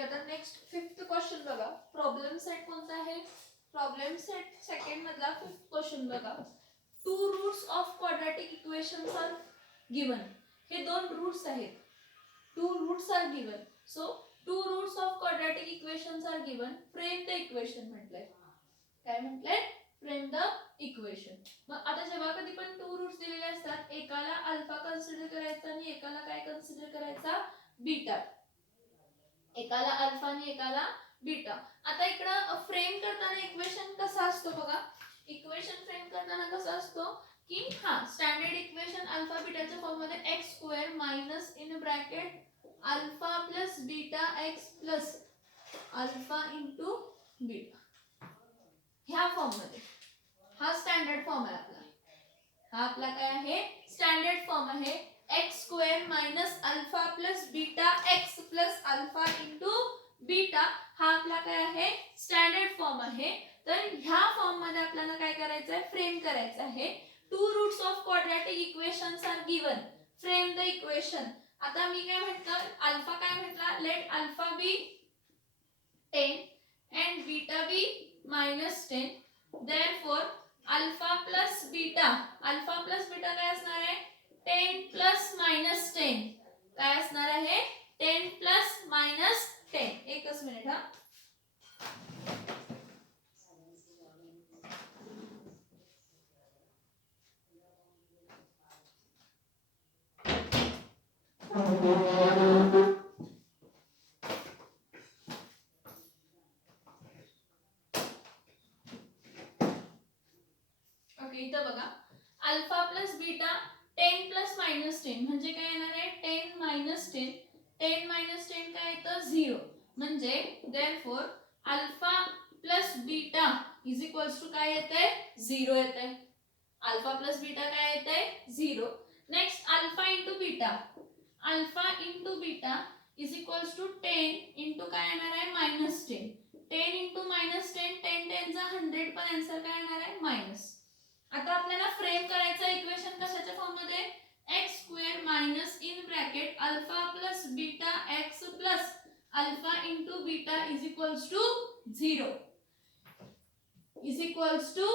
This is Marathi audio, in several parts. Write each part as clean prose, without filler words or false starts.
ओके, आता नेक्स्ट 5th क्वेश्चन बघा. प्रॉब्लेम सेट कोणता आहे? प्रॉब्लेम सेट सेकंड मधला 5th क्वेश्चन बघा. 2 roots of quadratic equations are given. हे 2 रूट्स आहेत. 2 roots are given. So 2 roots of quadratic equations are given. Frame the equation म्हटलंय. काय म्हटलंय? Frame the equation. मग आता जेव्हा कधी पण 2 रूट्स दिलेले असतात, एकाला अल्फा कन्सिडर करायचा आणि एकाला काय कन्सिडर करायचा? बीटा. एकाला अल्फा आणि एकाला बीटा. आता इकडं फ्रेम करताना इक्वेशन कसा असतो बघा. इक्वेशन फ्रेम करताना कसा असतो की स्टँडर्ड इक्वेशन अल्फा बीटाच्या फॉर्म मध्ये x² minus in bracket alpha plus beta x plus alpha into beta, ह्या फॉर्म मध्ये. हा स्टँडर्ड फॉर्म आहे आपला. हा आपला काय आहे? स्टँडर्ड फॉर्म आहे. x² minus alpha plus beta x plus alpha into beta, हा आपला काय आहे? स्टँडर्ड फॉर्म आहे. तर ह्या फॉर्म मध्ये आपल्याला काय करायचं आहे? फ्रेम करायचं आहे. 2 roots of quadratic equations are given. Frame the equation. आता मी काय म्हटलं? अल्फा काय म्हटला? Let alpha be 10 and beta be -10. Therefore alpha plus beta, alpha plus beta काय असणार आहे? 10 प्लस -10. काय असणार आहे? 10 प्लस -10. एकच मिनिट हा. ओके, इथं बघा. अल्फा प्लस बीटा 10 प्लस -10 म्हणजे काय येणार आहे? 10 - 10. 10 - 10 काय येतं? 0. म्हणजे therefore alpha plus beta is equals to काय येते? 0 येते. अल्फा प्लस बीटा काय येते? 0. Next alpha into beta. Alpha into beta is equals to 10 into काय येणार आहे? -10. 10 इंटू -10, 10 10 चा 100, पण आन्सर काय येणार आहे? मायनस. आता आपल्याला फ्रेम करायचं इक्वेशन कशाच्या फॉर्म मध्ये? x² minus in bracket alpha plus beta x plus alpha into beta is equals to 0. Is equals to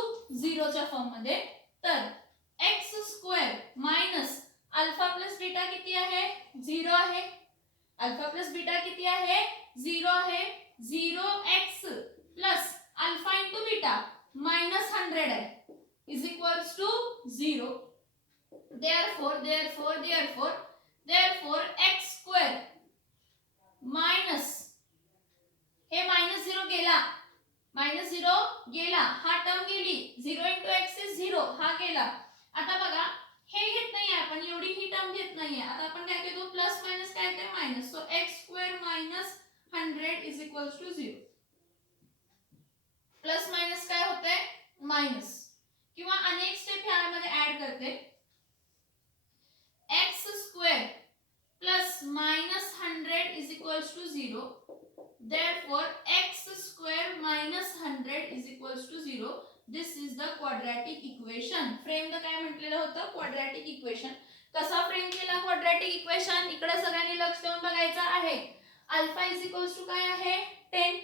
0 च्या फॉर्म मध्ये. तर x² minus alpha plus beta किती आहे? 0 आहे. अल्फा प्लस बीटा किती आहे? 0 आहे. 0x plus alpha into beta -100 आहे. is equals to 0. Therefore x² minus हे -0 गेला. -0 गेला. हा टर्म गेली. 0 into x is 0. हा गेला. आता बघा, हे घेत नाहीये आपण, एवढी ही टर्म घेत नाहीये. आता आपण काय करतो? प्लस मायनस काय येते? Minus. So x² minus 100 is equals to 0. Plus minus काय होते? मायनस. किंवा अनेक स्टेप यामध्ये ऍड करते. x² plus -100 is equals to 0. Therefore x² minus 100 is equals to 0. This is the quadratic equation. Frame the काय म्हटलेलं होतं? Quadratic equation. कसा फ्रेम केला क्वाड्रॅटिक इक्वेशन? इकडे सगळ्यांनी लक्ष देऊन बघायचं आहे. अल्फा इज इक्वल्स टू काय आहे? 10.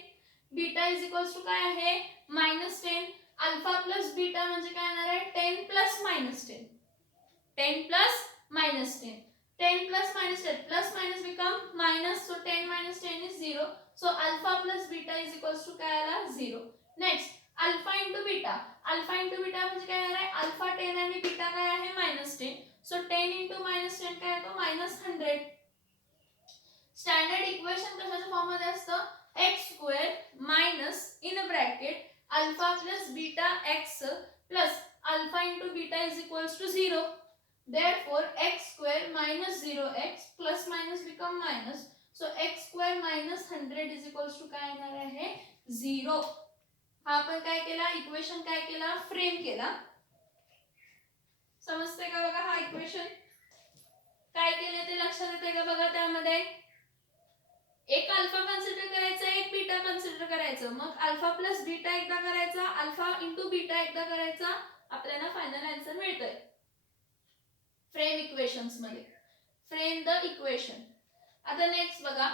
बीटा इज इक्वल्स टू काय आहे? -10. अल्फा प्लस बीटा म्हणजे काय येणार आहे? 10 plus -10. 10 plus -10. 10 plus -10. Plus minus become minus. So 10 minus 10 is 0. So alpha plus beta is equals to काय आला? 0. Next alpha into beta. Alpha into beta म्हणजे काय येणार आहे? अल्फा 10 आणि बीटा काय आहे? -10. So 10 into -10 काय येतो? -100. स्टँडर्ड इक्वेशन कशाच्या फॉर्म मध्ये असतं? x² minus in bracket alpha plus beta x plus alpha into beta is equals to 0. Therefore x² minus 0x plus minus become minus. So x² minus 100 is equals to काय येणार आहे? 0. हा आपण काय केला? इक्वेशन काय केला? फ्रेम केला. समजते का बघा? हा इक्वेशन काय केले ते लक्षात येते का बघा? त्यामध्ये एक अल्फा कन्सिडर करायचा, एक बीटा कन्सिडर करायचं. मग अल्फा प्लस बीटा एकदा करायचा, अल्फा इंटू बीटा एकदा करायचा, आपल्याला फायनल आन्सर मिळतोय. फ्रेम इक्वेशन्स मध्ये. Frame the equation. आता नेक्स्ट बघा,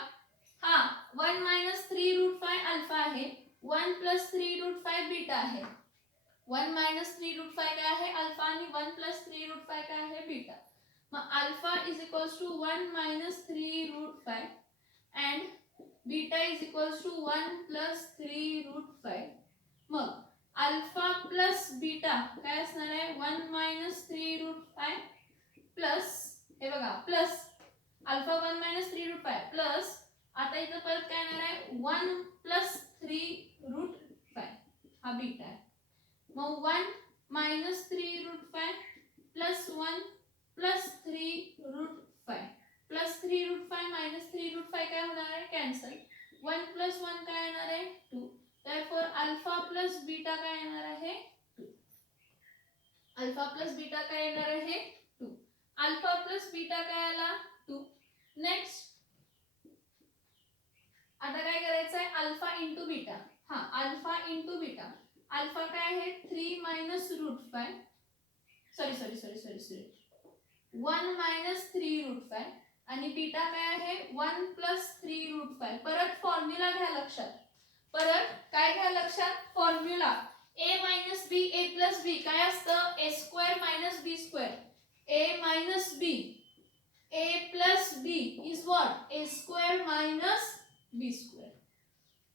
हा 1 मायनस 3√5 अल्फा आहे, 1 प्लस 3√5 बीटा आहे. 1 मायनस 3√5 काय आहे अल्फा आणि 1 प्लस 3√5 काय आहे बीटा. मग alpha is equals to 1 minus 3√5 and beta is equals to 1 plus 3√5. मग अल्फा प्लस बीटा काय असणार आहे 1 मायनस 3√5 प्लस हे बघा प्लस अल्फा 1 मायनस 3√5 प्लस आता इथं परत काय येणार आहे 1 प्लस 3√5 हा बीटा आहे. मग 1 minus 3√5 plus 1 plus 3√5 plus 3√5 minus 3√5 काय होणार आहे कॅन्सल. 1 प्लस 1 काय येणार आहे 2. therefore अल्फा प्लस बीटा काय येणार आहे 2. अल्फा प्लस बीटा काय येणार आहे 2. अल्फा प्लस बीटा काय आला 2. नेक्स्ट आता काय करायचं आहे अल्फा इंटू बीटा. हा अल्फा इंटू बीटा. अल्फा काय आहे 3 मायनस √5 सॉरी 1 मायनस 3√5 आणि बीटा काय आहे 1 प्लस 3√5. परत फॉर्म्युला घ्या लक्षात. परत काय घ्या लक्षात formula a minus b a plus b काय असतं a square minus b square. A minus b a plus b is what a square minus b square.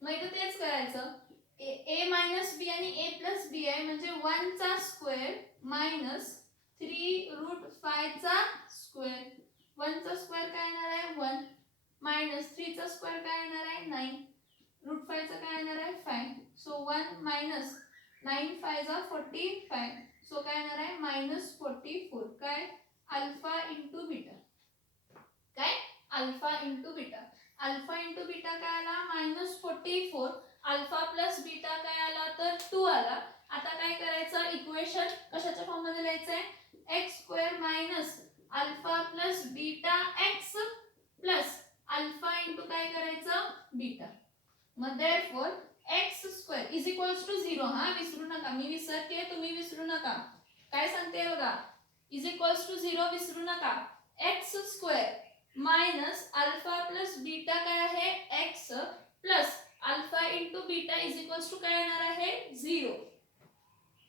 मग इथं तेच करायचं ए मायनस बी आणि ए प्लस बी आहे म्हणजे 1 चा स्क्वेअर मायनस 3√5 चा स्क्वेअर. 1 चा स्क्वेअर काय येणार आहे 1 मायनस 3 चा स्क्वेअर काय येणार आहे 9 √5 चा काय येणार आहे 5. सो 1 मायनस 9 5 जा 45. सो काय येणार आहे मायनस 44. काय अल्फा इंटू बीटा. काय alpha into beta. Alpha into beta काय आला मायनस 44. अल्फा प्लस बीटा काय आला तर 2 आला. आता काय करायचं इक्वेशन कशाच्या फॉर्म मध्ये लिहायचं आहे x square minus alpha plus beta x plus alpha into काय करायचं बीटा. मग therefore x square is equals to 0. हा विसरू नका मी विसरते तुम्ही विसरू नका. काय सांगते बघा इज इक्वल्स टू 0 विसरू नका. X square minus alpha plus beta काय आहे x plus alpha into beta is equals to काय येणार आहे 0.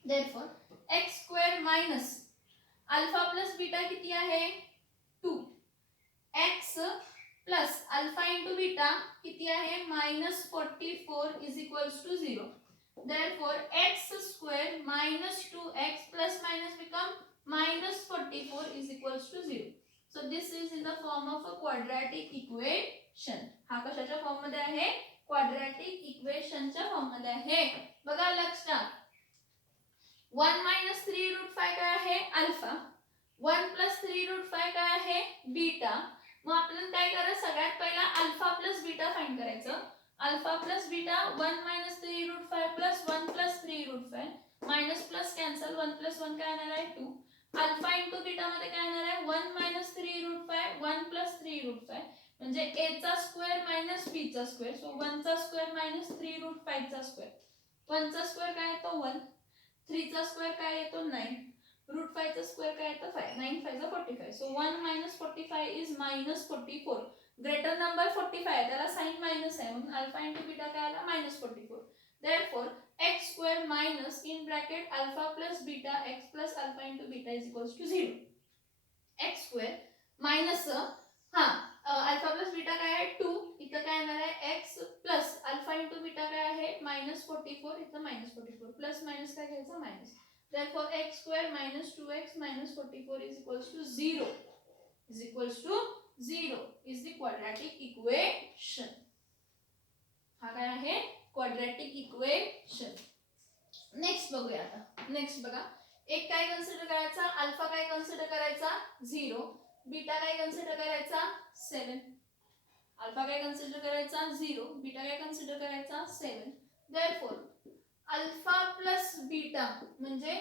Therefore x square minus alpha plus beta किती आहे 2. X plus alpha into beta किती आहे minus 44 is equals to 0. Therefore x square minus 2x plus minus become minus 44 is equals to 0. So this is in the form of a quadratic equation. हा कशाच्या फॉर्म मध्ये आहे क्वाड्रॅटिक इक्वेशनच्या फॉर्म मध्ये आहे. बघा लक्षात 1 मायनस 3√5 काय आहे अल्फा 1 प्लस 3√5 काय आहे बीटा. मग आपल्याला काय करायचं सगळ्यात पहिला अल्फा प्लस बीटा फाइंड करायचं. Alpha plus beta 1 minus 3√5 plus 1 plus 3√5 minus plus cancel 1 plus 1 काय येणार आहे 2. अल्फा इंटू बीटा मध्ये काय येणार आहे 1 मायनस 3√5 1 प्लस 3√5 म्हणजे a चा स्क्वेअर मायनस b चा स्क्वेअर. सो 1 चा स्क्वेअर मायनस 3√5 चा स्क्वेअर. 1 चा स्क्वेअर काय येतो 1 3 चा स्क्वेअर काय येतो 9 √5 चा स्क्वेअर काय येतो 5 9 5 जा 45. So 1 minus 45 is minus 44. Greater number 45 त्याला साइन मायनस आहे म्हणून अल्फा इंटू बीटा काय आला minus 44. therefore x square minus in bracket alpha plus beta x plus alpha into beta is equals to 0. x square minus हा अल्फा प्लस बीटा काय आहे 2 इथं काय येणार आहे x plus alpha into beta काय आहे मायनस 44 इथं मायनस 44 प्लस मायनस काय घ्यायचं minus. therefore x square minus 2x minus 44 is equals to 0 is equals to 0 is the quadratic equation. हा काय आहे क्वाड्रॅटिक इक्वेशन. नेक्स्ट बघूया आता. नेक्स्ट बघा एक काय कन्सिडर करायचा अल्फा काय कन्सिडर करायचा 0 बीटा काय कन्सिडर करायचा 7. अल्फा काय कन्सिडर करायचा 0 बीटा काय कन्सिडर करायचा 7. देयरफॉर अल्फा प्लस बीटा म्हणजे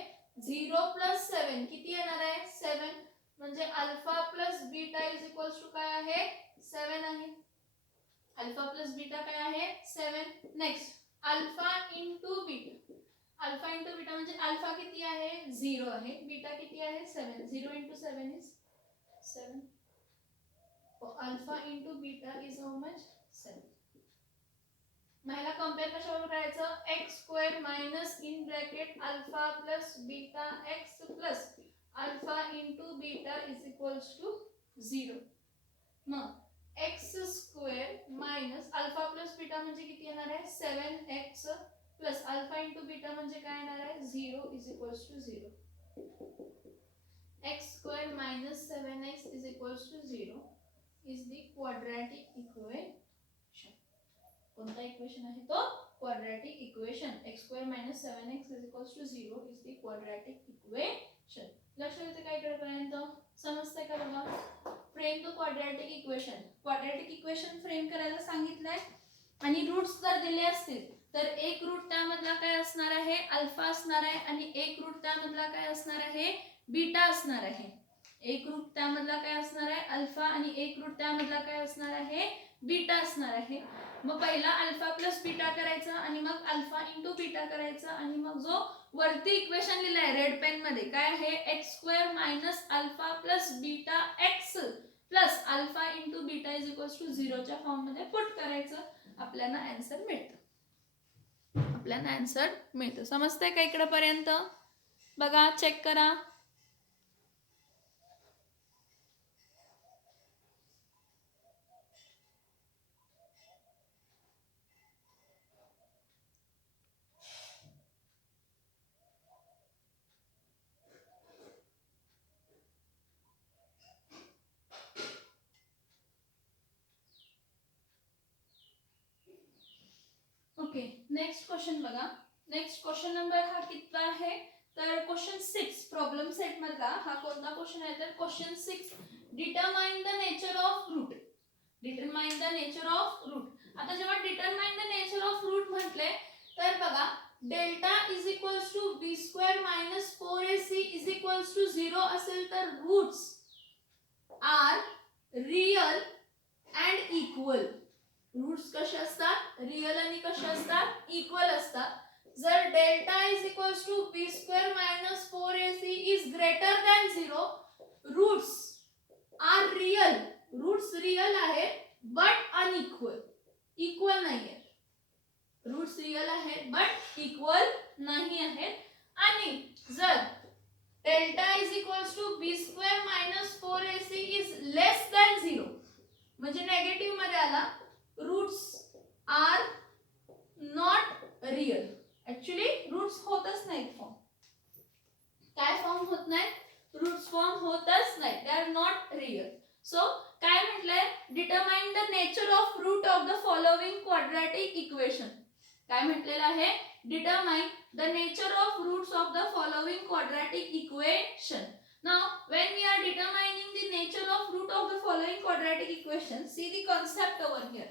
0 प्लस 7 किती येणार आहे 7 म्हणजे alpha plus beta is equals to काय आहे 7 आहे. अल्फा प्लस बीटा काय आहे 7. Next alpha into beta. Alpha into beta म्हणजे अल्फा किती आहे 0 आहे बीटा किती आहे 7. 0 into 7 is 7. Alpha into beta is how much 7. महिला कंपेयर कशावर करायचं, x square minus in bracket alpha plus beta x plus alpha into beta is equals to 0. मग x square minus alpha plus beta म्हणजे किती येणार आहे, 7x plus alpha into beta म्हणजे काय येणार आहे, 0 is equals to 0. x square minus 7x is equals to 0 is the quadratic equation. कोणता इक्वेशन आहे तो, quadratic equation. x square minus 7x is equals to 0 is the quadratic equation. लक्षात येते काय इकडेपर्यंत, समजतंय का बघा. Frame the quadratic equation. Quadratic equation frame करायला सांगितलंय आणि रूट्स जर दिले असतील तर एक रूट त्यामधला काय असणार आहे, अल्फा असणार आहे आणि एक रूट त्यामधला काय असणार आहे, बीटा असणार आहे. एक रूट त्यामधला काय असणार आहे, अल्फा आणि एक रूट त्यामधला काय असणार आहे, बीटा असणार आहे. मग पहिला अल्फा प्लस बीटा करायचा आणि मग अल्फा इंटू बीटा करायचा आणि मग जो वरती इक्वेशन लिहिलंय रेड पेन मध्ये काय आहे, x square minus alpha plus beta x plus alpha into beta is equals to 0 च्या फॉर्म मध्ये पुट करायचं. आपल्याला आन्सर मिळतं. आपल्याला आन्सर मिळतं. समजतंय का इकडे पर्यंत, बघा चेक करा. ओके, नेक्स्ट क्वेश्चन बघा. नेक्स्ट क्वेश्चन नंबर हा कितवा आहे, तर क्वेश्चन 6 प्रॉब्लेम सेट मधला हा कोणता क्वेश्चन आहे, तर question 6 determine the nature of root. Determine the nature of root. आता जेव्हा determine the nature of root म्हटले तर बघा, delta is equals to B square minus 4ac is equals to 0 असेल तर roots are real and equal. Roots कसे असतात, रियल आणि कसे असतात, इक्वल असतात. जर delta is equals to B square minus 4ac is greater than 0, roots are real. Roots real आहेत बट अनइक्वल. इक्वल नाही आहेत. रूट्स रियल आहेत बट इक्वल नाही आहेत. आणि जर delta is equals to B square minus 4ac is less than 0 म्हणजे नेगेटिव्ह मध्ये आला, roots are not real. Actually roots होतच नाहीत फॉर्म. काय फॉर्म होत नाही, रूट्स फॉर्म होतच नाही, they are not real. So काय म्हटलंय, determine the nature of root of the following quadratic equation. काय म्हटलेलं आहे, determine the nature of roots of the following quadratic equation. Now, when we are determining the nature of root of the following quadratic equation, see the concept over here.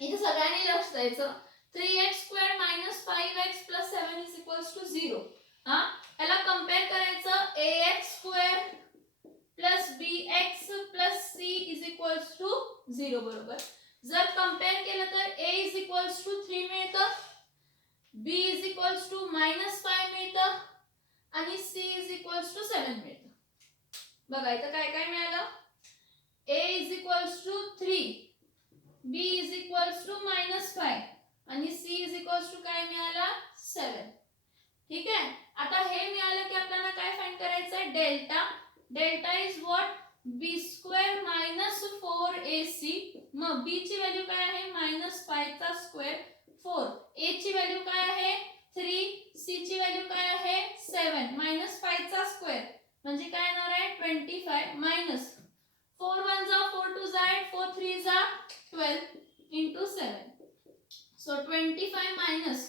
इथे सगळ्यांनी लक्ष द्यायचं. 3x square minus 5x plus 7 is equals to 0. हा, याला कंपेअर करायचं ax square plus bx plus c is equals to 0 बरोबर. जर कंपेअर केलं तर a is equals to 3 मिळतं, b is equals to -5 मिळतं आणि c is equals to 7 मिळतं. बघा इथं काय काय मिळालं, a is equals to 3, b is equals to -5 आणि c is equals to काय मिळाला, 7. ठीक आहे. आता हे मिळालं की आपल्याला काय फाइंड करायचं आहे, delta. Delta is what, b square minus 4ac. मग b ची व्हॅल्यू काय आहे, -5 चा स्क्वेअर 4. a ची व्हॅल्यू काय आहे 3, c ची व्हॅल्यू काय आहे 7, -5 चा स्क्वेअर म्हणजे काय येणार आहे 25 मायनस 4 1 जा 4 2 जा 8 4 3 जा 12 into 7. So 25 minus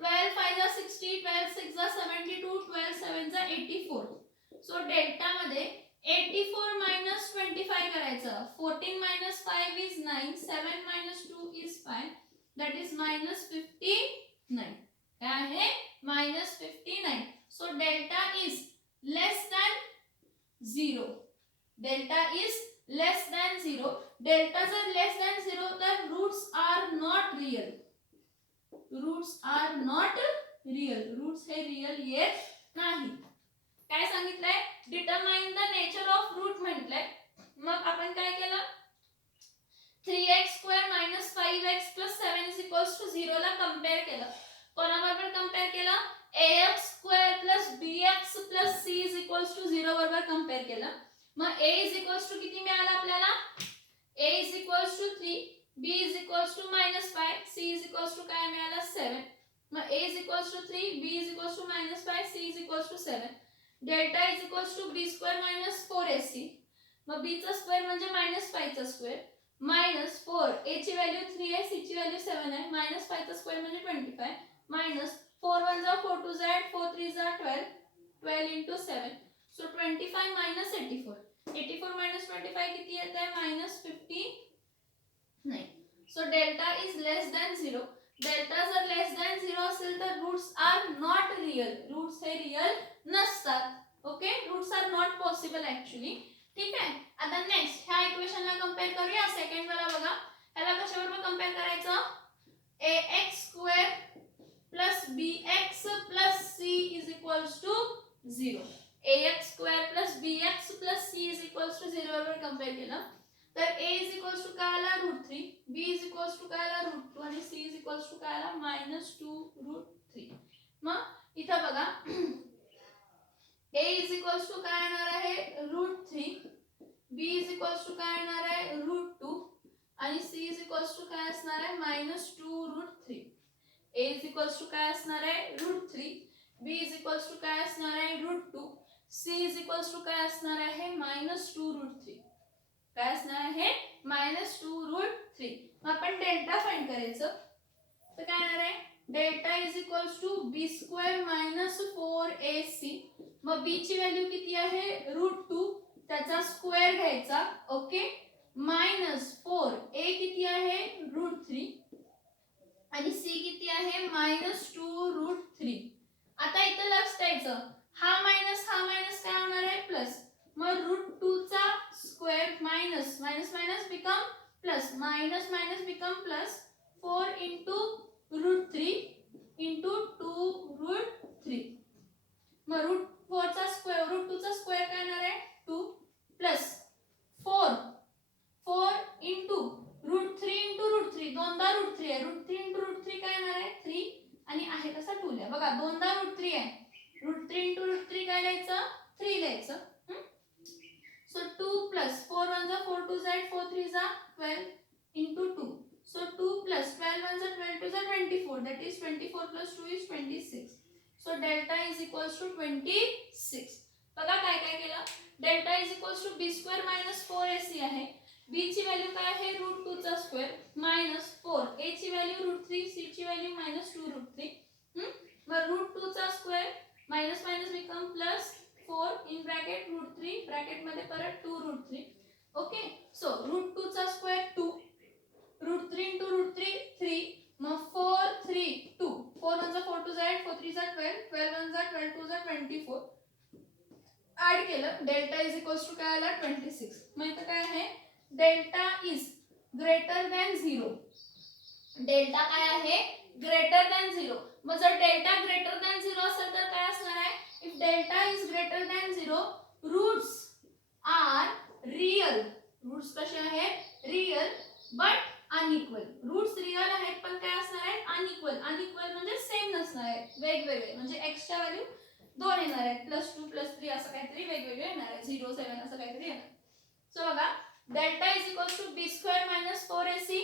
12 5 जा 60, 12 6 जा 72, 12 7 जा 84. So delta मध्ये 84 minus 25 करायचं. 14 minus 5 is 9, 7 minus 2 is 5, that is minus 59. क्या है minus 59. So delta is less than 0. Delta is less than 0. Delta जर less than 0 तर roots are not real. Roots are not real. Roots हे real येत नाही. काय सांगितलंय, determine the nature of root म्हटलंय. मग आपण काय केलं, 3x² - 5x + 7 = 0 ला कंपेअर केलं. कोणाबरोबर कंपेअर केलं? ax² + bx + c = 0 बरोबर कंपेअर केलं. मग a किती मिळालं आपल्याला? a 3, b -5, c काय मिळालं? 7. मग a 3, b -5, c 7. Delta b² - 4ac. मग b चा स्क्वेअर म्हणजे -5 चा स्क्वेअर -4. a ची व्हॅल्यू 3 आहे, c ची व्हॅल्यू 7 आहे. -5 चा स्क्वेअर म्हणजे 25 -4 1 जा 4 2 जा 8 4 3 जा 12. 12 into 7. So 25 - 84. 84 - 25 किती येते? -59. So delta is less than 0. Delta जर लेस दॅन 0 असेल तर roots are not real. Roots हे रियल नसतात. Okay, roots are not possible actually. ठीक आहे. आता नेक्स्ट ह्या इक्वेशनला कंपेअर करूया. सेकंड वाला बघा. ह्याला कशाबरोबर कंपेअर करायचं? ax² + bx + c = 0. ax² + bx + c = 0 बरोबर कंपेअर केलं तर a काय आला? √3, b काय आला? √2 आणि c काय आला? -2√3. मग इथं बघा a काय येणार आहे? √3, b काय येणार आहे? √2 आणि c काय असणार आहे? -2√3. a काय असणार आहे? √3, b काय असणार आहे? √2, c काय असणार आहे? -2√3. काय असणार आहे? -2√3. मग आपण डेल्टा फाइंड करायचं. तर काय येणार आहे? Delta b² - 4ac. मग b ची व्हॅल्यू किती आहे? √2. त्याचा स्क्वेअर घ्यायचा. ओके, -4. a किती आहे? √3 आणि c किती आहे? -2√3. आता इथं लक्ष द्यायचं. हा मायनस काय होणार आहे? प्लस. मग √2 चा square minus become plus. Minus become plus. 4 into √3 into 2√3. मग √4 चा स्क्वेअर, √2 चा स्क्वेअर काय येणार आहे? 2 प्लस 4 into √3 into √3. दोनदा √3 आहे. √3 into √3 काय येणार आहे? 3 आणि आहे तसा 2 लिहा. बघा दोनदा √3 आहे. √3 into √3 काय लिहायचं? 3 लिहायचं. So 2 plus 4 1 जा 4 2 जा 8 4 3 जा 12 into 2. So 2 plus 12 1 जा 12 2 जा 24. That is 24 plus 2 is 26. So delta is equals to 26. बघा काय काय केलं? डेल्टा b² - 4ac आहे. b ची व्हॅल्यू काय आहे? √2 चा स्क्वेअर -4. a ची व्हॅल्यू √3, c ची व्हॅल्यू -2√3. मग √2 चा square minus become plus 4 in bracket √3 bracket मध्ये परत 2√3. ओके, सो √2 चा स्क्वेअर 2, √3 into √3 3. मग 4 3 2. 4 1 जा 4 2 जा 8 4 3 जा 12 12 1 जा 12 2 जा 24. ऍड केलं. डेल्टा काय आला? 26. मग इथं काय आहे? Delta is greater than 0. Delta काय आहे? Greater than 0. मग जर डेल्टा ग्रेटर दॅन 0 असेल तर काय असणार आहे? If delta is greater than 0, roots are real. Roots कसे आहेत? Real but unequal. Roots real आहेत पण काय असणार आहेत? अनइक्वल. अनइक्वल म्हणजे सेम नसणार आहेत, वेगवेगळे. म्हणजे x च्या व्हॅल्यू 2 येणार आहेत, +2 +3 असं काहीतरी वेगवेगळे येणार आहेत, 0 7 असं काहीतरी येणार. सो बघा डेल्टा b² - 4ac.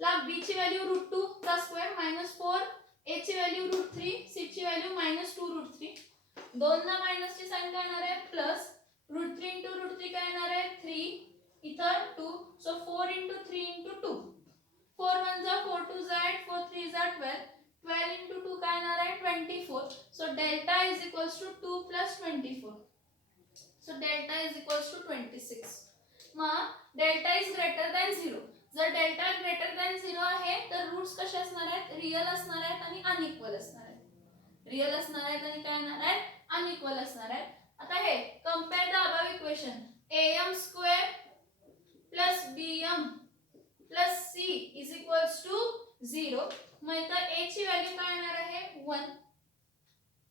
ला b ची व्हॅल्यू √2 चा स्क्वेअर -4, a ची व्हॅल्यू √3, c ची व्हॅल्यू -2√3. दोनदा मायनस ची साइन काय येणार आहे? प्लस. √3 into √3 काय येणार आहे? 3. इथं 2. So 4 into 3 into 2. 4 1 जा 4 2 जा 8 4 3 जा 12. 12 into 2 काय येणार आहे? 24. So delta is equals to 2 + 24. So delta is equals to 26. मग डेल्टा इज ग्रेटर दॅन 0. जर डेल्टा ग्रेटर दॅन 0 आहे तर रूट्स कसे असणार आहेत? रियल असणार आहेत आणि अनइक्वल असणार आहेत. रियल असणार आहेत आणि काय असणार आहेत? अनइक्वल असणार आहेत. आता हे compare the above equation. am² + bm + c = 0. मग इथं a ची व्हॅल्यू काय येणार आहे? 1.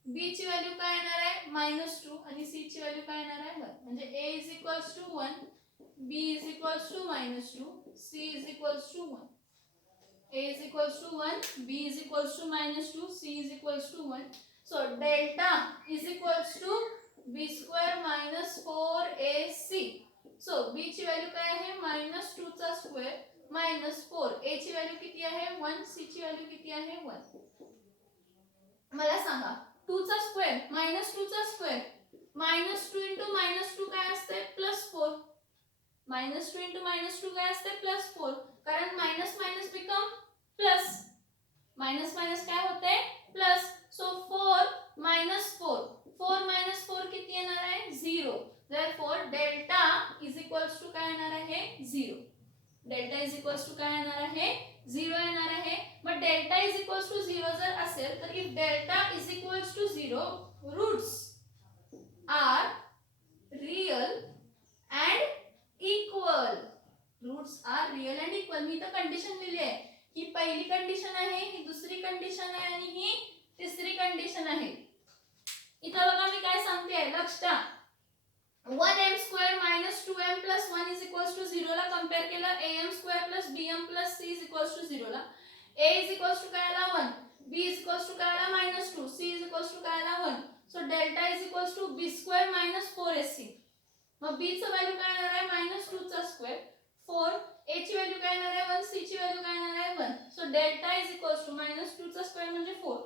b ची व्हॅल्यू काय येणार आहे? -2 आणि c ची व्हॅल्यू काय येणार आहे? 1. म्हणजे a = 1, b = -2, C is equals to 1. A is equals to 1, B is equals to minus 2, C is equals to 1. So delta is equals to B square minus 4AC. So B ची व्हॅल्यू काय आहे minus 2 चा स्क्वेअर minus 4. A ची व्हॅल्यू किती आहे 1, C ची व्हॅल्यू किती आहे 1. मला सांगा 2 चा स्क्वेअर minus 2 चा स्क्वेअर minus 2 into minus 2 काय असते plus 4. minus 2 into minus 2 काय असते plus 4. कारण minus minus become plus. minus minus काय होते plus. So 4 minus 4. 4 minus 4 किती येणार आहे 0. Therefore delta is equals to काय येणार आहे 0. delta is equals to काय येणार आहे 0 येणार आहे. मग delta is equals to 0 जर असेल तर if delta is equals to 0 roots are real and equal. roots are real and equal. मी तर कंडिशन लिहिली आहे. ही पहिली कंडिशन आहे, ही दुसरी कंडिशन आहे आणि ही तिसरी कंडिशन आहे. इथं बघा मी काय सांगते लक्ष द्या. 1m square minus 2m plus 1 is equals to 0 ला कंपेयर केलं am square plus bm plus c is equals to 0 ला. a is equals to काय आला 1, b is equals to काय आला minus 2, c is equals to काय आला 1. So delta is equals to b square minus 4ac. मग b चं व्हॅल्यू काय येणार आहे minus 2 चा स्क्वेअर 4. a ची व्हॅल्यू काय येणार आहे 1, c ची व्हॅल्यू काय येणार आहे 1. So delta is equals to minus 2 चा स्क्वेअर म्हणजे 4.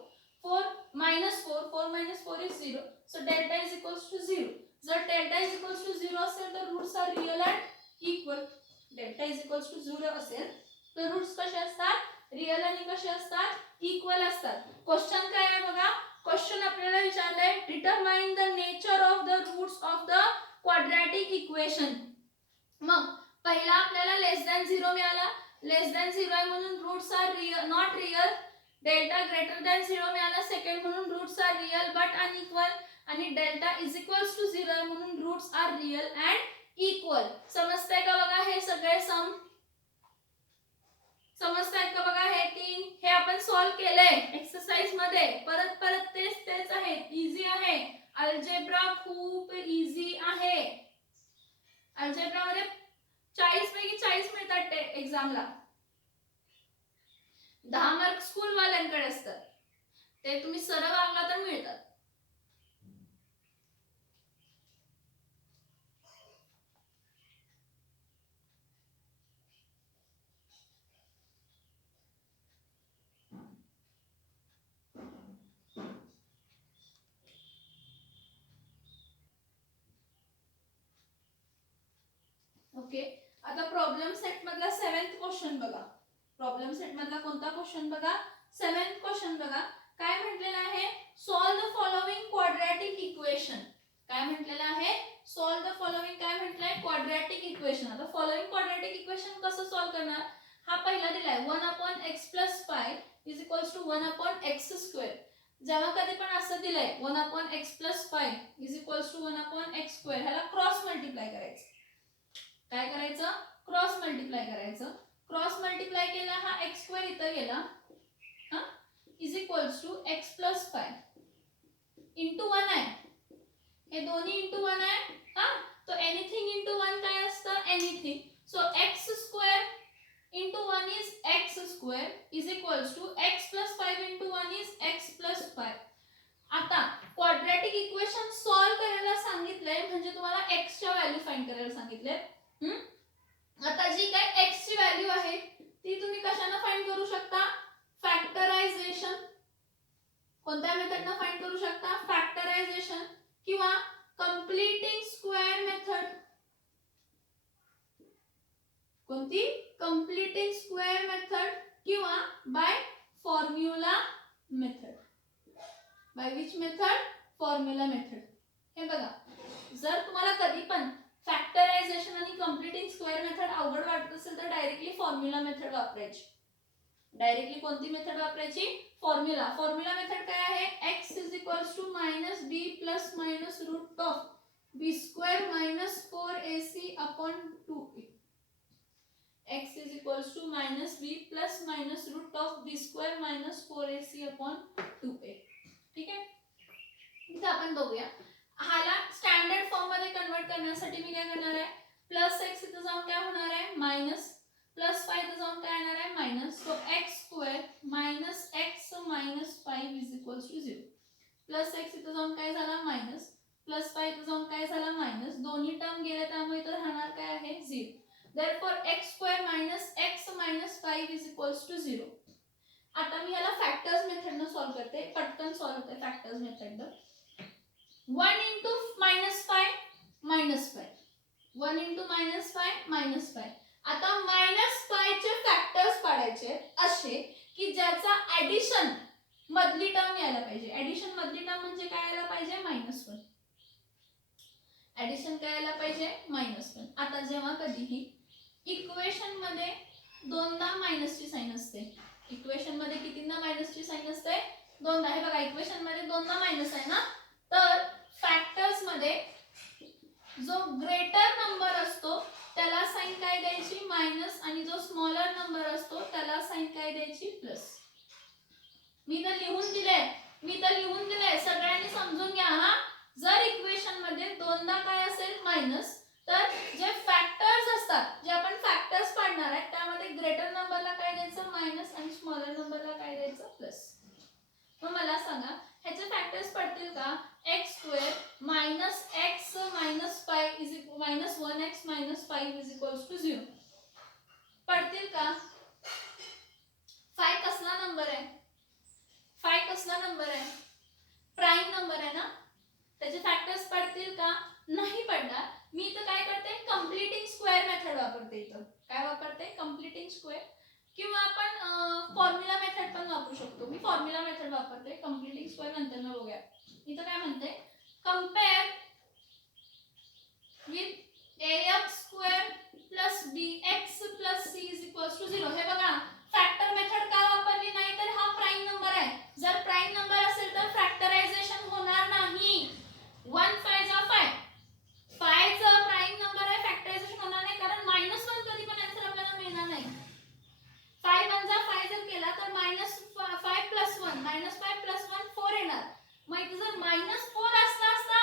4 minus 4, 4 minus 4 is 0. So delta is equals to 0. जर delta is equals to 0 असेल तर roots are real and equal. delta is equals to 0 असेल तर रूट्स कसे असतात रियल आणि कसे असतात इक्वल असतात. क्वेश्चन काय आहे बघा. क्वेश्चन आपल्याला विचारलंय determine the nature of the roots of the quadratic equation. मग पहिला आपल्याला लेस दॅन 0 मिळाला. लेस दॅन 0 आहे म्हणून roots are real not real. Delta greater than 0 मिळाला. सेकंड म्हणून roots are real but unequal. आणि डेल्टा इज इक्वल्स टू 0 आहे म्हणून roots are real and equal. समजतंय का बघा हे सगळे सम. समजतायत का बघा हे 3. हे आपण सॉल्व केलंय एक्सरसाइज मध्ये. परत परत तेच आहे. इझी आहे. अल्जेब्रा खूप इझी आहे. अल्जेब्रा मध्ये 40 पैकी 40 मिळतात एक्झामला. 10 मार्क स्कूल वाल्यांकडे असतात. ते तुम्ही सरळ वागला तर मिळतात. ओके. आता प्रॉब्लेम सेट मधला 7th क्वेश्चन बघा. प्रॉब्लेम सेट मधला कोणता क्वेश्चन बघा 7th क्वेश्चन बघा. काय म्हटलेलं आहे solve the following quadratic equation. काय म्हटलेलं आहे सॉल्व द फॉलोइंग. काय म्हटलंय क्वाड्रॅटिक इक्वेशन. आता फॉलोइंग क्वाड्रॅटिक इक्वेशन कसं सॉल्व करणार. हा पहिला दिलाय 1/x + 5 = 1/x². जेव्हा कधी पण असं दिलंय 1/x + 5 = 1/x². ह्याला क्रॉस मल्टिप्लाय करायचं. काय करायचं क्रॉस मल्टिप्लाय करायचं. क्रॉस मल्टिप्लाय केला हा x² इथं गेला हा = x + 5 * 1 आहे. हे दोन्ही * 1 आहे हा. तो एनीथिंग * 1 काय असतं anything. So x² * 1 is x² = x + 5 * 1 is x + 5. आता क्वाड्रॅटिक इक्वेशन सॉल्व करायला सांगितलंय म्हणजे तुम्हाला x च्या व्हॅल्यू फाइंड करायला सांगितलंय. आता जी काय x ची व्हॅल्यू आहे ती तुम्ही कशाने फाइंड करू शकता फॅक्टरायझेशन. कोणत्या मेथडने फाइंड करू शकता फॅक्टरायझेशन किंवा कंप्लीटिंग स्क्वेअर मेथड. कोणती कंप्लीटिंग स्क्वेअर मेथड किंवा by formula method. By which method formula method. हे बघा जर तुम्हाला कधी पण फॅक्टरायझेशन आणि कंप्लीटिंग स्क्वेअर मेथड अवघड वाटत असेल तर डायरेक्टली फॉर्म्युला मेथड वापरायची. डायरेक्टली कोणती मेथड वापरायची फॉर्म्युला. फॉर्म्युला मेथड काय आहे x = -b ± (b² - 4ac/2a). x = -b ± (b² - 4ac/2a). ठीक आहे. इथे आपण बघूया. हाला स्टँडर्ड फॉर्म मध्ये कन्वर्ट करण्यासाठी मी काय करणार आहे प्लस x इथे जाऊन काय होणार आहे मायनस. प्लस 5 इथं जाऊन काय येणार आहे minus. So x square minus x minus 5 is equals to 0. Plus x इथं जाऊन काय झाला मायनस, प्लस 5 इथं जाऊन काय झाला मायनस, दोन्ही टर्म गेले त्यामुळे इथं राहणार काय आहे 0. Therefore x square minus x minus 5 is equals to 0. आता मी याला फॅक्टर्स मेथडने सॉल्व करते, पटकन सॉल्व होते factors मेथडने. 1 into minus 5 minus 5, 1 into minus 5 minus 5. आता minus 5 चे फॅक्टर्स पाडायचे असे की ज्याचा ऍडिशन मधली टर्म यायला पाहिजे. ऍडिशन मधली टर्म म्हणजे काय यायला पाहिजे -1. ऍडिशन काय यायला पाहिजे -1. आता जेव्हा कधीही इक्वेशन मध्ये दोनदा मायनसची साइन असते, इक्वेशन मध्ये कितींदा मायनसची साइन असते दोनदा. हे बघा इक्वेशन मध्ये दोनदा मायनस आहे ना, तर फॅक्टर्स मध्ये जो ग्रेटर नंबर असतो त्याला साइन काय द्यायची मायनस आणि जो स्मॉलर नंबर असतो त्याला साइन काय द्यायची प्लस. मी तर लिहून दिले सगळ्यांनी समजून घ्या हा. जर इक्वेशन मध्ये दोनदा काय असेल मायनस, तर जे फॅक्टर्स असतात, जे आपण फॅक्टर्स पाडणार आहे त्यामध्ये ग्रेटर नंबरला काय द्यायचं मायनस आणि स्मॉलर नंबरला काय द्यायचं प्लस. मग मला सांगा ह्याचे फॅक्टर्स पडतील का? x square minus x minus 5 is minus 1x minus 5 is equals to 0 पडतील का? 5 कसला नंबर आहे? 5 कसला नंबर आहे? प्राइम नंबर आहे ना, त्याचे फॅक्टर्स पडतील का? नाही पडणार. मी इथं काय करते कंप्लीटिंग स्क्वेअर मेथड वापरते. इथं काय वापरते कंप्लीटिंग स्क्वेअर, किंवा आपण फॉर्म्युला मेथड पण वापरू शकतो. मी फॉर्म्युला मेथड वापरते, कंप्लीटिंग स्क्वेअर नंतर ना बघूया. इथं काय म्हणते compare with ax square plus bx plus c is equals to 0. हे बघा फॅक्टर मेथड का वापरली नाही, तर हा प्राइम नंबर आहे. जर प्राइम नंबर असेल तर फॅक्टरायझेशन होणार नाही. 1 5 जा 5, 5 चा प्राइम नंबर आहे, फॅक्टरायझेशन होणार नाही कारण -1 कधी पण आन्सर आपल्याला मिळणार नाही. 5 1 जा 5 जर केला तर -5 प्लस 1 -5 प्लस 1 4 येणार. मग इथे जर -4 असता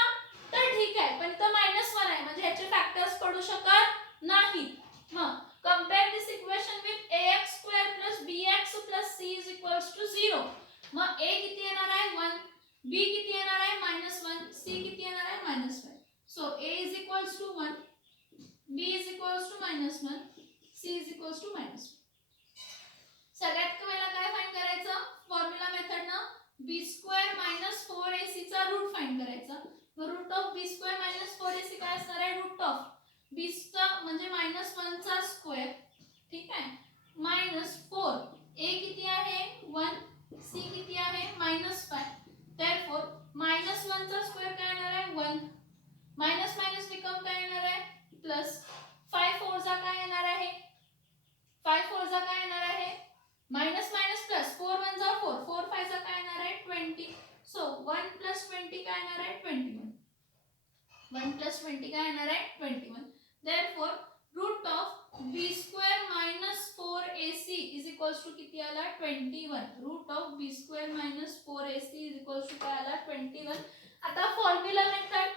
तर ठीक आहे, पण इथं -1 आहे म्हणजे ह्याचे फॅक्टर्स पडू शकत नाही. मग compare this equation with ax square plus bx plus c is equals to 0. मग a किती येणार आहे 1, b किती येणार आहे -1, c किती येणार आहे -5. So a is equals to 1, b is equals to -1, c is equals to -1. सगळ्यात पहिला काय फाइंड करायचं फॉर्म्युला मेथडनं b स्क्वेअर मायनस 4ac चा रूट फाइंड करायचा. मग root of b square minus 4ac काय असणार आहे रूट ऑफ b चा म्हणजे -1 चा स्क्वेअर, ठीक आहे, -4. a किती आहे 1, c किती आहे -5. therefore -1 चा स्क्वेअर काय येणार आहे 1, मायनस मायनस बिकम काय येणार आहे प्लस. 5 4 जा काय येणार आहे 5 4 जा काय येणार आहे मायनस मायनस प्लस. 4 1 जा 4, 4 5 जा काय येणार आहे 20. सो 1 प्लस 20 काय येणार आहे 21. 1 प्लस 20 काय येणार आहे 21. therefore root of b square minus 4ac is equals to किती आला 21. Root of b square minus 4ac is equals to काय आला 21. आता फॉर्म्युला मेथड,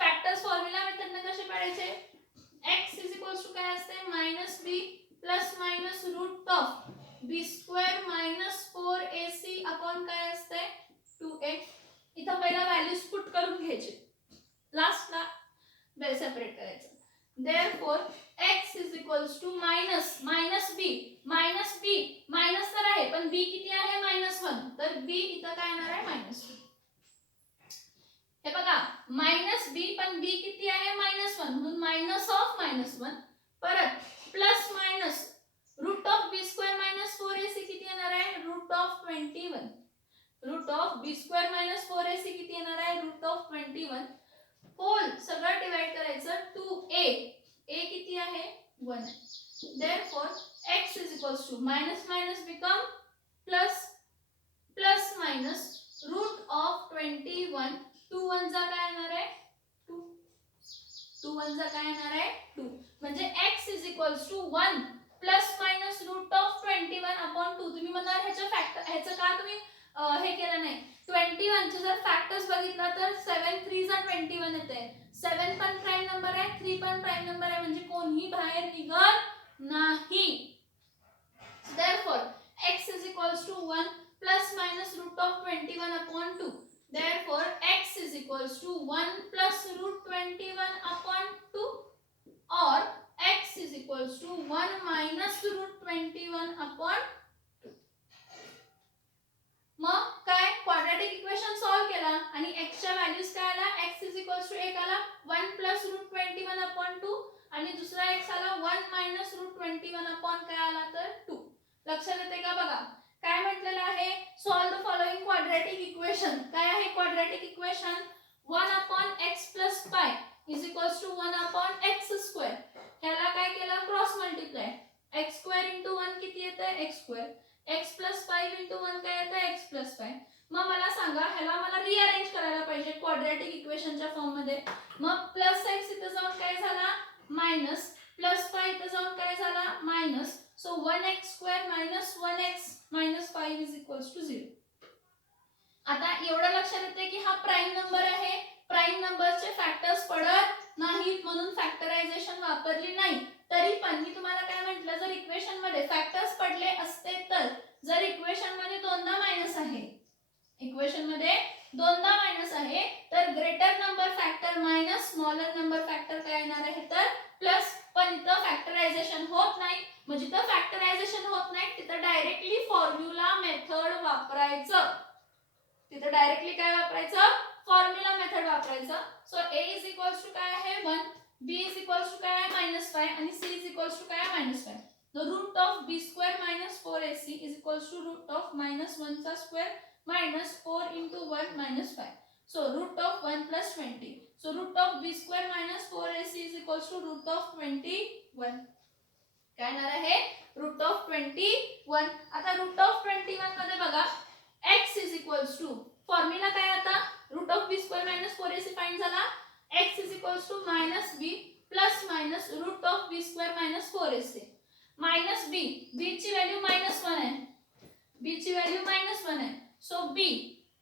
फॅक्टर्स फॉर्म्युला मेथडने कसे पाडायचे? x इज इक्वल्स टू काय असते -b plus minus root of b square minus 4ac upon काय असते 2a. इथं पहिला व्हॅल्यूज पुट करून घ्यायचे, लास्टला बेल सेपरेट करायचं. therefore x is equals to minus b minus तर आहे पण b किती आहे -1, तर b इथं काय येणार आहे -2. हे बघा -b पण b किती आहे -1 म्हणून मायनस ऑफ -1. परत plus minus root of b square minus 4ac किती येणार आहे root of 21. Root of b square minus 4ac किती येणार आहे रूट ऑफ 21. होल सगळं डिवाइड करायचं 2a, a किती आहे 1 आहे. therefore x is equals to minus minus become plus, plus minus root of 21. 2 1 जा काय येणार आहे 2, 2 1 जा काय येणार आहे 2. म्हणजे x is equals to 1 plus minus root of 21 upon 2. तुम्ही म्हणाल ह्याचं फॅक्टर ह्याचं का तुम्ही हे केलं नाही. 21 चे जर फॅक्टर्स बघितला तर 7 3 जा 21 येते. 7 पण प्राइम नंबर आहे, 3 पण प्राइम नंबर आहे, म्हणजे कोणीही बाहेर निघत नाही. Therefore x is equals to 1 plus minus root of 21 upon 2. Therefore x is equals to 1 plus root 21 upon 2 or x is equals to 1 minus root 21 upon 2. मग काय क्वाड्रॅटिक इक्वेशन सॉल्व केला आणि x च्या व्हॅल्यूज काय आला x is equals to एक आला 1 plus root 21 upon 2 आणि दुसरा x आला 1 minus root 21 upon काय आला तर 2. लक्षात येते का बघा काय म्हटलेलं आहे solve the following quadratic equation. काय आहे quadratic equation 1 upon x plus pi is equals to 1 upon x square. ह्याला काय केलं cross multiply x square into 1 किती येतं x square x plus 5 into 1 काय येतं x plus 5. मग मला सांगा ह्याला मला रिअरेंज करायला पाहिजे क्वाड्रॅटिक इक्वेशनच्या फॉर्म मध्ये. मग प्लस x इथे जाऊन काय झाला मायनस प्लस 5 इथे जाऊन काय झाला minus. So 1x square minus 1x minus 5 is equals to 0. आता एवढं लक्षात येते की हा प्राइम नंबर आहे. प्राइम नंबरचे फॅक्टर्स पडत नाहीत म्हणून फॅक्टरायझेशन वापरली नाही. तरी पण मी तुम्हाला काय म्हटलं जर इक्वेशन मध्ये फॅक्टर्स पडले असते तर जर इक्वेशन मध्ये दोनदा मायनस आहे इक्वेशन मध्ये दोनदा मायनस आहे तर greater number factor minus smaller number factor काय येणार आहे तर प्लस. पण इथं फॅक्टरायझेशन होत नाही मग जिथं फॅक्टरायझेशन होत नाही तिथं डायरेक्टली फॉर्म्युला मेथड वापरायचं. तिथं डायरेक्टली काय वापरायचं फॉर्म्युला मेथड वापरायचं. So a is equals to काय आहे 1 b इज इक्वल्स टू काय आहे -5 आणि c इज इक्वल्स टू काय आहे -5. The root of b square minus 4ac is equals to root of -1 चा square minus 4 into 1 minus 5. So root of 1 plus 20. So root of b square minus 4ac is equals to root of 21. काय येणार आहे रूट ऑफ 21. आता रूट ऑफ 21 मध्ये बघा x is equals to formula काय आता root of b square minus 4ac find झाला x is equals to minus b plus minus root of b square minus 4ac minus b ची व्हॅल्यू -1 आहे b ची व्हॅल्यू -1 आहे. So b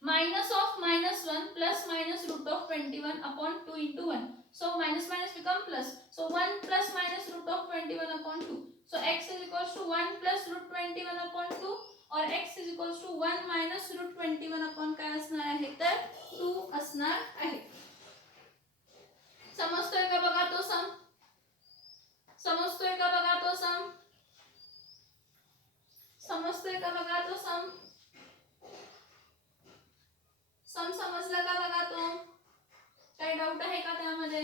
minus of -1 plus minus root of 21 upon 2 into 1. So minus minus become plus. So 1 plus minus root of 21 upon 2. So x is equals to 1 plus root 21 upon 2 or x is equals to 1 minus root 21 upon काय असणार आहे तर 2 असणार आहे. समजतोय का बघा तो सम. समजतोय का बघा तो सम. समजतोय का बघा तो सम. सम समजला का बघा तो. काही डाऊट आहे का त्यामध्ये.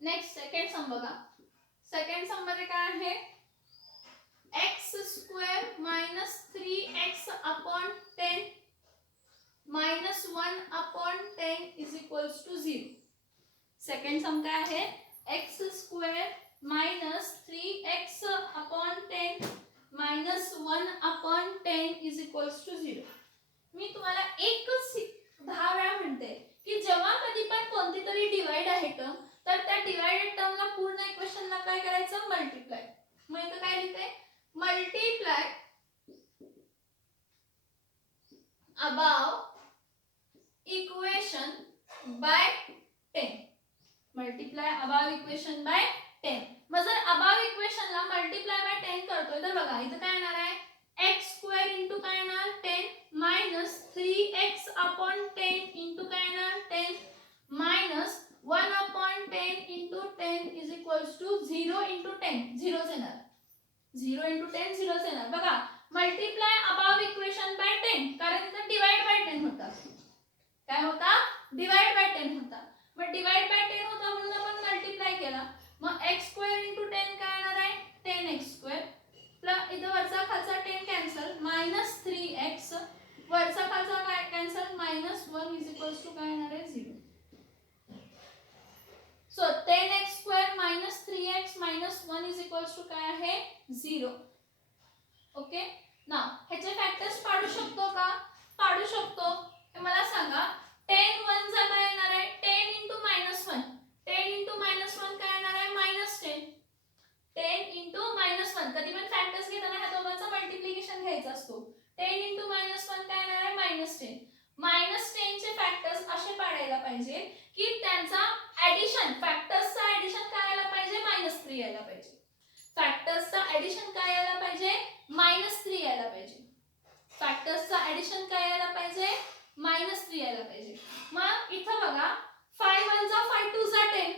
नेक्स्ट सेकंड सम बघा. सेकंड सम मध्ये काय आहे x square minus 3x upon 10 minus 1 upon 10 is equals to 0. Second सम काय आहे x square minus 3x upon 10 minus 1 upon 10 is equals to 0. मी तुम्हाला एकच 10 वेळा म्हणते की जेव्हा कधी पण कोणती तरी डिवाइड आहे टर्म तर त्या डिवाइडेड टर्मला पूर्ण इक्वेशनला काय करायचं मल्टिप्लाय. मग इथं काय लिहिते multiply above equation by 10. Multiply above equation by 10. मग जर अबाव इक्वेशनला मल्टिप्लाय बाय 10 करतोय तर बघा इथं काय येणार आहे x स्क्वेअर इंटू काय येणार 10 मायनस 3x अपॉन 10 इंटू काय येणार 10 minus 1 upon 10 into 10 is equals to 0 into 10 झिरोच येणार 0 इंटू 10 झिरोच येणार. बघा मल्टिप्लाय अबाव इक्वेशन बाय 10 कारण इथं डिवाइड बाय 10 होता. काय होता डिवाइड बाय 10 होता. मग डिवाइड बाय 10 होता म्हणून आपण मल्टिप्लाय केला. मग x स्क्वेअर इंटू 10 काय येणार आहे 10x स्क्वेअर प्लस इथं वरचा खालचा 10 कॅन्सल मायनस 3x वरचा खालचा काय cancel minus 1 is equals to काय येणार आहे 0. So 10x square minus 3x minus 1 is equals to काय आहे 0. ओके नाउ ह्याचे फॅक्टर्स पाडू शकतो का पाडू शकतो. हे मला सांगा 10 1 चा काय येणार आहे 10 into -1 10 into -1 काय येणार आहे -10 10 into -1 कधी पण फॅक्टर्स घेताना ह्या दोघांचा मल्टिप्लिकेशन घ्यायचा असतो. 10 into -1 काय येणार आहे -10 -10 चे फॅक्टर्स असे पाडायला पाहिजे की त्या त्यांचा ऍडिशन, फॅक्टर्सचा ऍडिशन काय यायला पाहिजे, -3 यायला पाहिजे. फॅक्टर्सचा ऍडिशन काय यायला पाहिजे, -3 यायला पाहिजे. फॅक्टर्सचा ऍडिशन काय यायला पाहिजे, -3 यायला पाहिजे. मग इथं बघा 5 1 जा 5 2 जा 10,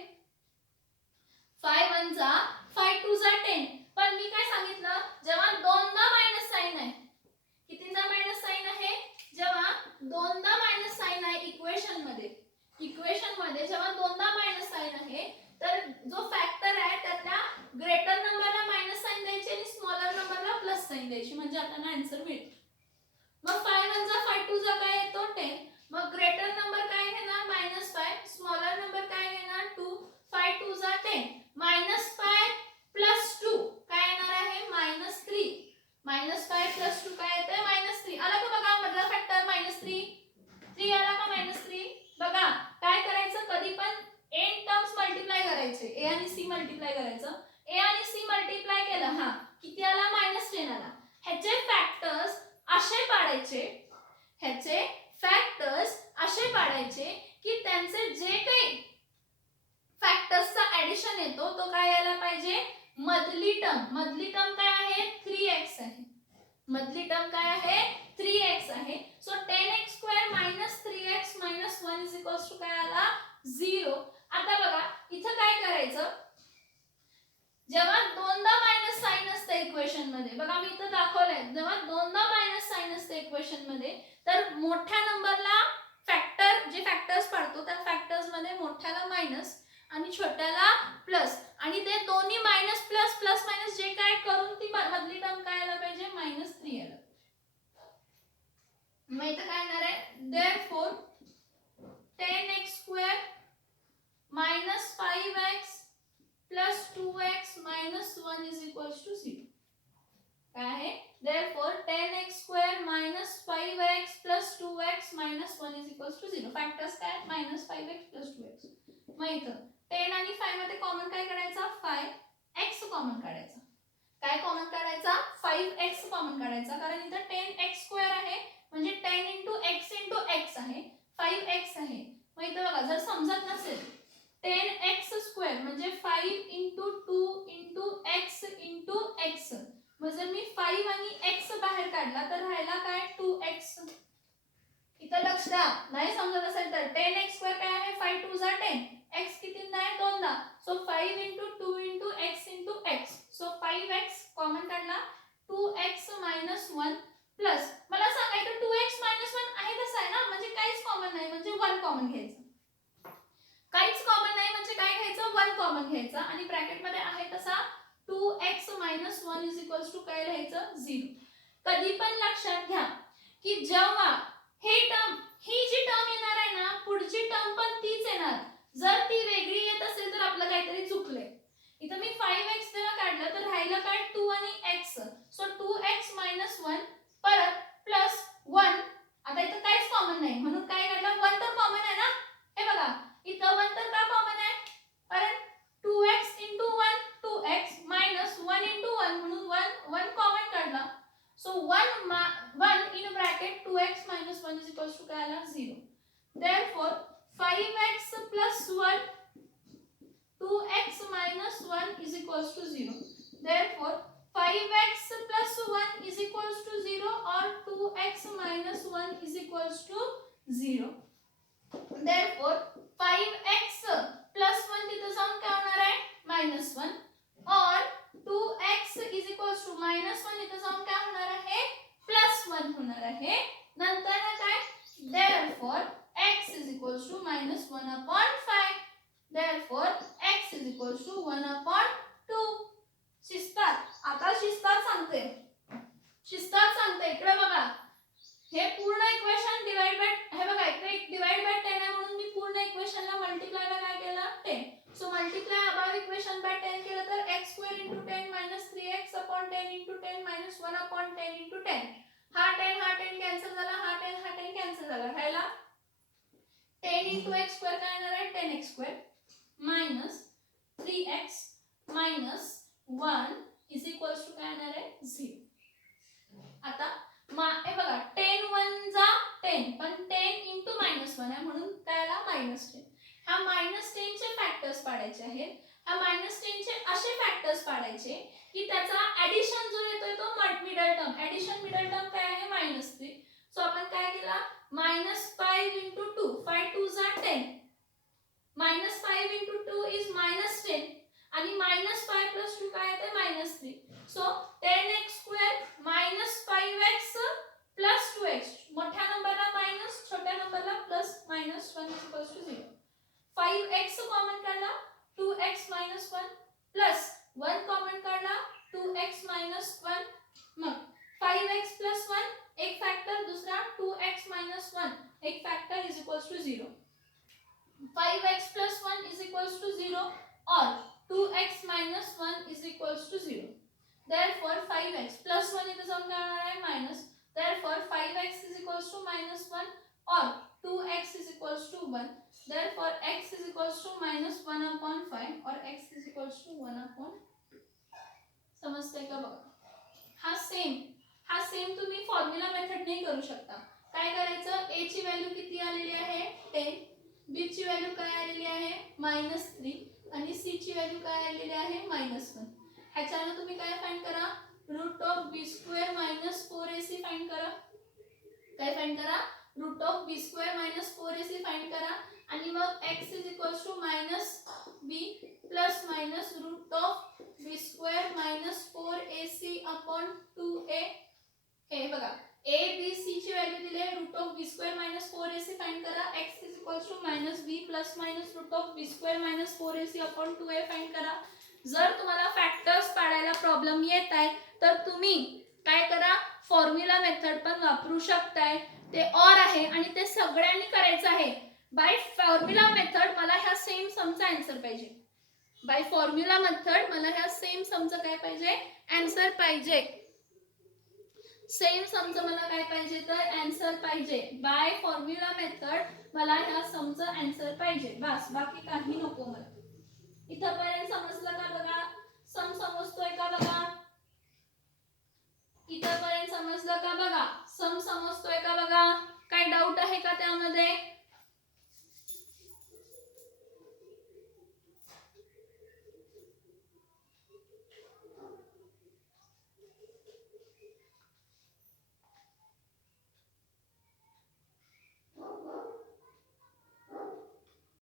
5 1 जा 5 2 जा 10. पण मी काय सांगितलं, जेव्हा दोनदा मायनस साइन आहे, कितींदा मायनस साइन आहे, जेव्हा दोनदा मायनस साइन आहे इक्वेशन मध्ये जेव्हा दोनदा मायनस साइन आहे, तर जो फॅक्टर आहे त्यातल्या ग्रेटर नंबरला मायनस साइन द्यायची आणि स्मॉलर नंबरला प्लस साइन द्यायची, म्हणजे आपल्याला आन्सर मिळतो. मग 5 1 जा 5 2 जा काय येतो 10. मग ग्रेटर नंबर काय घेणार, -5, स्मॉलर नंबर काय घेणार 2, 5 2 जा 10, -5 प्लस 2 काय येणार आहे, -3. -5 प्लस 2 काय येते, -3. आला का बघा मधला फॅक्टर -3 आला का -3. बघा काय करायचं, कधी पण एन टर्म्स मल्टिप्लाय करायचे, ए आणि सी मल्टिप्लाय करायचं. ए आणि सी मल्टिप्लाय केलं, हा किती आला, -10 आला. ह्याचे फॅक्टर्स असे पाडायचे की त्यांचे जे काही फॅक्टर्सचा ऍडिशन येतो तो काय यायला पाहिजे, मधली टर्म काय आहे, 3x आहे. मधली टर्म काय आहे, 3x आहे. सो 10x² - 3x - 1 काय आला, 0. आता बघा इथं काय करायचं, जेव्हा दोनदा मायनस साइन असते इक्वेशन मध्ये, बघा मी इथं दाखवलंय, जेव्हा दोनदा मायनस साइन असते इक्वेशन मध्ये, तर मोठ्या नंबरला जे फॅक्टर्स पाडतो त्या फॅक्टर्स मध्ये मोठ्याला मायनस आणि छोट्याला प्लस, आणि ते दोन्ही मायनस प्लस प्लस मायनस जे काय करून ती मधली टर्म काय यायला पाहिजे, -3 यायला. मग इथं काय येणार आहे, therefore 10x² - 5x plus 2x minus 1 is equals to 0. काय आहे, therefore 10x² minus 5x plus 2x minus 1 is equals to 0. Factors काय आहेत, -5x plus 2x. मग इथं 10 आणि 5 मध्ये कॉमन काय काढायचा, 5x कॉमन काढायचा. काय कॉमन काढायचा, 5x कॉमन काढायचा, कारण इथं 10x² आहे म्हणजे 10 × x आहे, 5x आहे. मग इथं बघा जर समजत नसेल, 10x² म्हणजे 5 × 2 × x × x. मग जर मी 5 आणि x बाहेर काढला तर राहिला काय, 2x. इथं लक्ष द्या, नाही समजत असेल तर 10x² काय आहे, 5 2 जा 10, x कितींदा आहे, दोनदा. So 5 × 2 × x × x. So 5x common काढला, 2x - 1 प्लस, मला सांगायचं 2x - 1 आहे तसं आहे ना, म्हणजे काहीच कॉमन नाही, म्हणजे 1 कॉमन घ्यायचं. काहीच कॉमन नाही म्हणजे काय घ्यायचं, 1 कॉमन घ्यायचं, आणि ब्रॅकेट मध्ये आहे तसा 2x - 1 इज इक्वल्स टू काय लिहायचं, 0. कधी पण लक्षात घ्या की जेव्हा ही जी टर्म येणार आहे ना, पुढची टर्म पण तीच येणार. जर ती वेगळी येत असेल तर आपलं काहीतरी चुकलंय. इथं मी 5x जेव्हा काढलं तर राहिलं काय, 2 आणि x. सो 2x - 1 परत प्लस 1. आता इथं काहीच कॉमन नाही म्हणून काय काढलं, 1 तर कॉमन आहे ना. हे बघा इथं 1 तर का कॉमन आहे, कारण 2x × 1 2x minus 1 × 1 म्हणून 1 कॉमन काढला. So 1 in bracket 2x - 1 is equals to काय आला, 0. therefore 5x + 1 2x - 1 is equals to 0. Therefore 5x + 1 is equals to 0 or 2x - 1 is equals to 0. Therefore 5x + 1 तिथे जाऊन काय होणार आहे, -1 और 2x is equals to -1 इथे जाऊन काय होणार आहे, +1 होणार आहे. नंतर काय, therefore x is equals to -1/5. therefore x is equals to 1/2. शिस्तात, आता शिस्तात सांगते इकडे बघा, हे पूर्ण इक्वेशन डिवाइड बाय, हे बघा इकडे डिवाइड बाय 10 आहे म्हणून मी पूर्ण इक्वेशनला मल्टिप्लाय बाय काय केलं, 10. So multiply above equation by 10 केलं तर x² × 10 - 3x/10 × 10 - 1/10 × 10. हा 10 कॅन्सल झाला, हा 10 कॅन्सल झाला, राहिला 10 × x² काय येणार आहे, 10x² minus 3x minus 1 is equals to काय येणार आहे, 0. आता हे बघा 10 1 जा 10, पण 10 × -1 आहे म्हणून काय आला, -10. ह्या -10 चे फॅक्टर्स पाडायचे आहेत. ह्या -10 चे असे फॅक्टर्स पाडायचे की त्याचा ऍडिशन जो येतोय तो middle term, addition middle term काय आहे -3. सो आपण काय केला -5 into 2, 5 2s are 10, -5 into 2 is -10 आणि -5 plus 2 काय येते -3. So 10x square -5x plus 2x, मोठ्या नंबरला मायनस, छोट्या नंबरला plus, -1 is equals to 0. 5x common काढला 2x minus 1 प्लस 1 कॉमन काढला 2x minus 1, मग 5x plus 1 एक फॅक्टर, दुसरा 2x minus 1 एक factor is equals to 0. 5x plus 1 is equals to 0 or 2x minus 1 is equals to 0. Therefore 5x plus 1 इथे जाऊन काय होणार आहे minus. Therefore 5x is equals to -1 or 2x is equals to 1. Therefore x is equals to -1/5 or x is equals to 1/. समजतंय का बघा. हा सेम तुम्ही फॉर्म्युला मेथड ने करू शकता. काय करायचं, a ची व्हॅल्यू किती आलेली आहे 10, b ची व्हॅल्यू काय आलेली आहे -3 आणि c ची व्हॅल्यू काय आलेली आहे -1. ह्याच्यानं तुम्ही काय फाइंड करा, √b² - 4ac फाइंड करा. काय फाइंड करा, √b² - 4ac फाइंड करा आणि मग x is equals to -b plus minus √b² - 4ac upon 2a. हे बघा a b c ची व्हॅल्यू दिले, √b² - 4ac फाइंड करा. x is equals to -b plus minus √b² - 4ac upon 2a find करा. जर तुम्हाला फॅक्टर्स पाडायला प्रॉब्लेम येत आहे तर तुम्ही काय करा, फॉर्म्युला मेथड पण वापरू शकताय. ते और आहे आणि ते सगळ्यांनी करायचं आहे. बाय फॉर्म्युला मेथड मला ह्या सेम समचा आन्सर पाहिजे. बाय फॉर्म्युला मेथड मला ह्या सेम समचा काय पाहिजे, आन्सर पाहिजे. सेम समचा मला काय पाहिजे तर आन्सर पाहिजे. बाय फॉर्म्युला मेथड मला ह्या समचा आन्सर पाहिजे. बस, बाकी काही नको मला. इथपर्यंत समजलं का बघा. सम